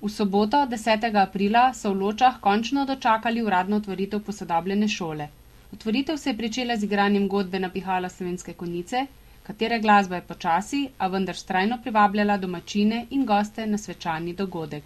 V soboto, 10. aprila, so v Ločah končno dočakali uradno otvoritev posodobljene šole. Otvoritev se je pričela z igranjem godbe Napihala Slovenske Konjice, katere glasba je počasi, a vendar vztrajno privabljala domačine in goste na svečani dogodek.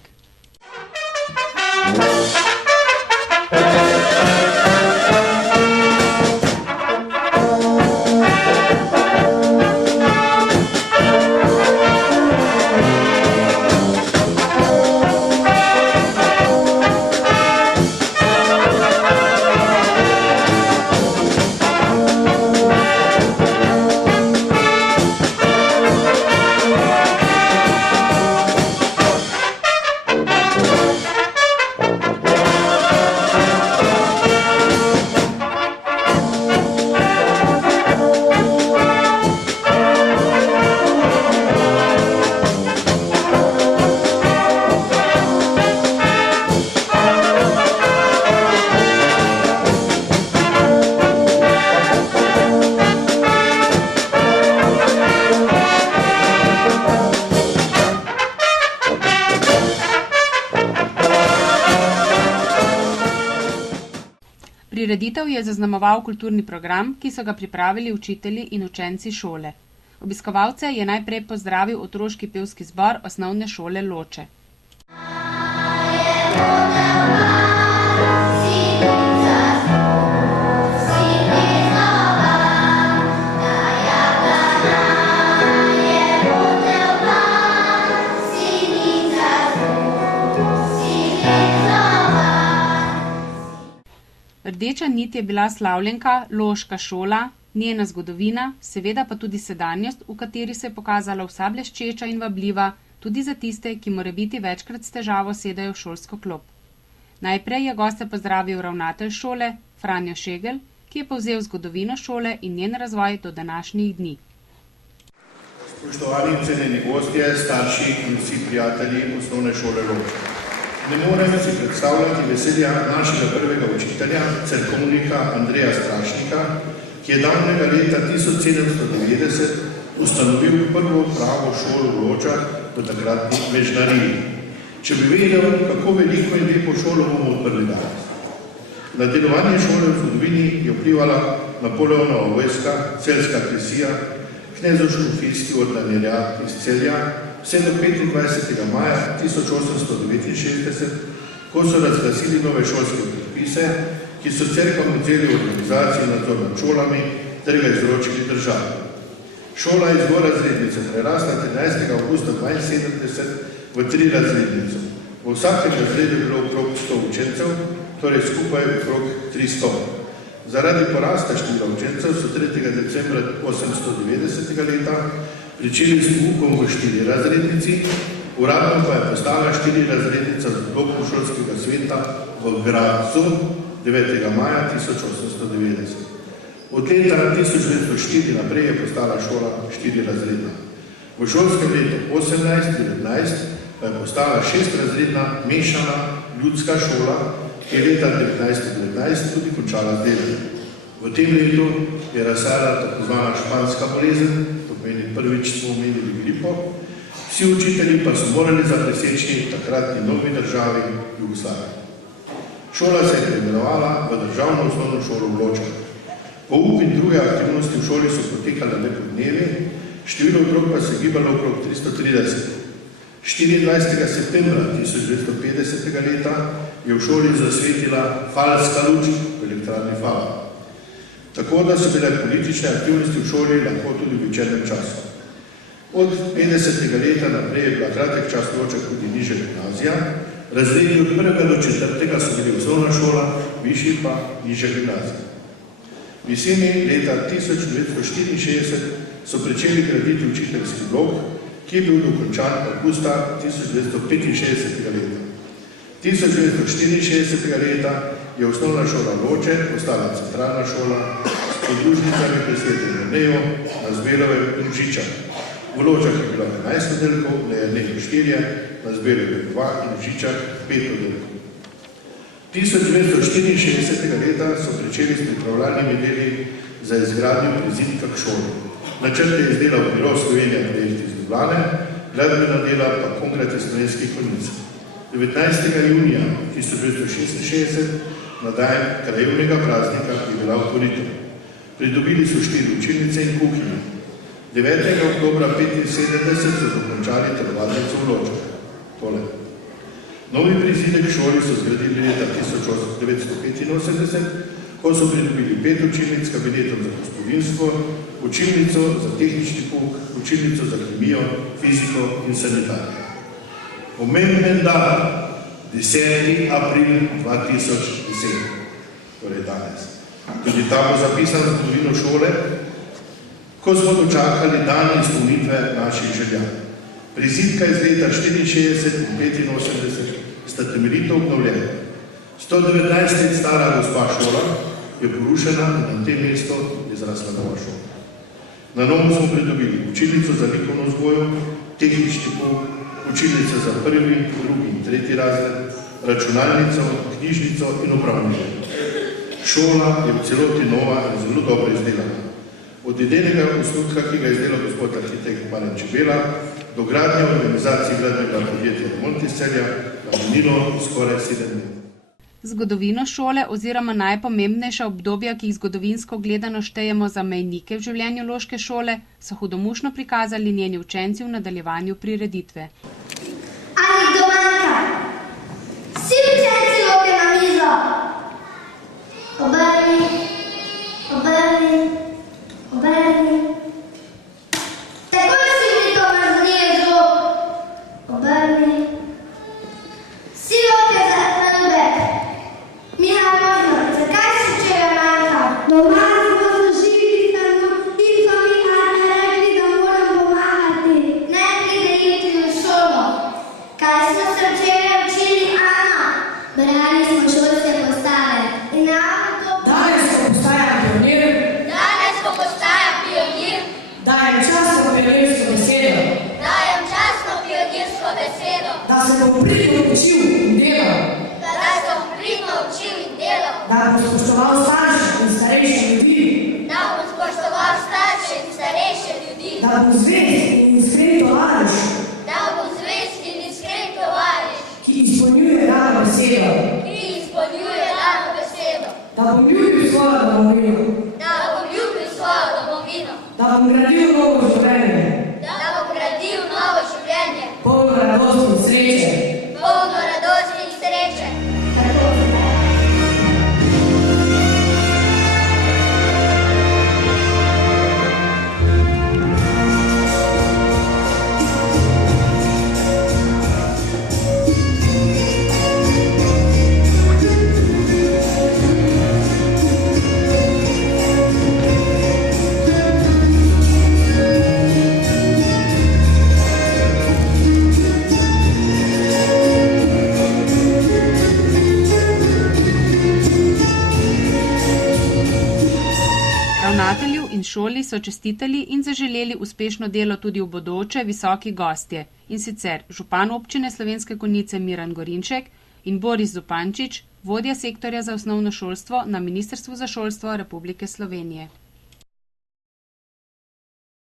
Prireditev je zaznamoval kulturni program, ki so ga pripravili učitelji in učenci šole. Obiskovalce je najprej pozdravil otroški pevski zbor Osnovne šole Loče. Rdeča nit je bila slavljenka, loška šola, njena zgodovina, seveda pa tudi sedanjost, v kateri se je pokazala vsa bleščeča in vabljiva, tudi za tiste, ki morebiti večkrat s težavo sedajo v šolsko klop. Najprej je goste pozdravil ravnatelj šole, Franjo Šegel, ki je povzel zgodovino šole in njen razvoj do današnjih dni. Spoštovani in cenjeni gostje, starši in vsi prijatelji Osnovne šole Loče. Ne morem si predstavljati veselja našega prvega učitelja, cerkovnika Andreja Strašnika, ki je davnega leta 1790 ustanovil prvo pravo šolo v Ločah v takratni Mežnariji. Če bi vedel, kako veliko in lepo šolo bomo odprli danes. Na delovanje šole v zgodovini je vplivala Napoleonova vojska, celjska kresija, knezoškofijski ordinarjat iz Celja, vse do 25. maja 1869, ko so razglasili nove šolske predpise, ki so cerkvam vzeli v organizaciji nadzor nad šolami ter ga izročili državi. Šola iz dvorazrednice prerasla 13. avgusta 1972 v 3-razrednico. V vsakem razredu je bilo okrog 100 učencev, torej skupaj okrog 300. Zaradi porasta števila učencev so 3. decembra 1890. leta pričeli s poukom v 4-razrednici, uradno pa je postala 4-razrednica z odlokom šolskega sveta v Gradcu 9. maja 1890. Od leta 1904 naprej je postala šola 4-razredna. V šolskem letu 18-19 pa je postala 6-razredna mešana ljudska šola, ki je leta 1919 tudi končala z delom. V tem letu je razsajala tako zvana španska bolezen, to pomeni prvič smo omenili gripo, vsi učitelji pa so morali zapreseči takratni novi državi Jugoslaviji. Šola se je preimenovala v državno osnovno šolo v Ločah. Pouk in druge aktivnosti v šoli so potekale le po dnevi, število otrok pa se gibalo okrog 330. 24. septembra 1950. leta je v šoli zasvetila falska luč v elektrarni Fala. Tako da so bile politične aktivnosti v šoli lahko tudi v večernem času. Od 50. leta naprej je bila kratek čas v Ločah tudi nižja gimnazija, razredi od 1. do 4. so bili osnovna šola, višji pa nižja gimnazija. V jeseni leta 1964 so pričeli graditi učiteljski blok, ki je bil dokončan avgusta 1965. leta. 1964. leta je osnovna šola Loče postala centralna šola s podružnicami pri Svetem Jerneju, na Zbelovem in Žičah. V Ločah je bilo 11 oddelkov, na Jerneju 4, na Zbelovem 2 in v Žičah 5 oddelkov. 1964. leta so pričeli s pripravljalnimi deli za izgradnjo prizidka k šoli. Načrt je izdelal Biro Slovenija projekti iz Ljubljane, gradbena dela pa Kongrat iz Slovenskih Konjic. 19. junija 1966 na dan krajevnega praznika je bila otvoritev. Pridobili so 4 učilnice in kuhinjo. 9. oktobra 1975 so dokončali telovadnico v Ločah. Tole. Novi prizidek šoli so zgradili leta 1985, ko so pridobili 5 učilnic, kabinetom za gospodinjstvo, učilnico za tehnični pouk, učilnico za kemijo, fiziko in sanitarijo. Pomemben dan, 10. april 2010, torej danes. Tudi tam bo zapisan zgodovino šole, ko smo dočakali dan izpolnitve naših želja. Prizidka iz leta 64 in 85 sta temeljito obnovljena. 119 let stara gospa šola je porušena in na tem mestu je zrasla nova šola. Na novo smo pridobili učilnico za likovno vzgojo, tehnični pouk, učilnico za 1., 2. in 3. razred, računalnico, knjižnico in upravnico. Šola je v celoti nova in zelo dobro izdelana. Od idejnega osnutka, ki ga je izdelal gospod arhitekt Marjan Čebela, do gradnje organizacije gradnega podjetja Remont iz Celja, na minilo skoraj 7 let. Zgodovino šole oziroma najpomembnejša obdobja, ki jih zgodovinsko gledano štejemo za mejnike v življenju Loške šole, so hudomušno prikazali njeni učenci v nadaljevanju prireditve. Ali kdo manjka? Vsi učenci loke na mizo! Obrni, obrni, obrni. Takoj si mi to mazniježu! Obrni. Vsi loke na nube! Miha možno, zakaj si včeraj manjka? Doma smo zaživili stanu in so mi Ana rekli, da moram pomagati. Ne pride jutri v šolo. Kaj smo se včeraj učili, Ana? Brali smo šolske postave. In Ana to... Danes ko postaja pionir. Danes ko postaja pionir. Dajem časno pionirsko besedo. Dajem časno pionirsko besedo. Da se bom pridno učil in delal. Da se bom pridno učil in delal. Da bom spoštoval starše in starejše ljudi. Da bom spoštoval starše in starejše ljudi. Da bom zvest in iskren tovariš, Da bom zvest in iskren tovariš, ki izpolnjuje dano besedo. ki izpolnjuje dano besedo. Da bom ljubil svojo domovino. Da bom ljubil svojo domovino. Da bom gradil novo življenje. Da bom gradil novo življenje. Polno radosti in sreče. Polno radosti in sreče. Tako. Ravnatelju in šoli so čestitali in zaželeli uspešno delo tudi v bodoče visoki gostje, in sicer župan občine Slovenske Konjice Miran Gorinšek in Boris Zupančič, vodja sektorja za osnovno šolstvo na Ministrstvu za šolstvo Republike Slovenije.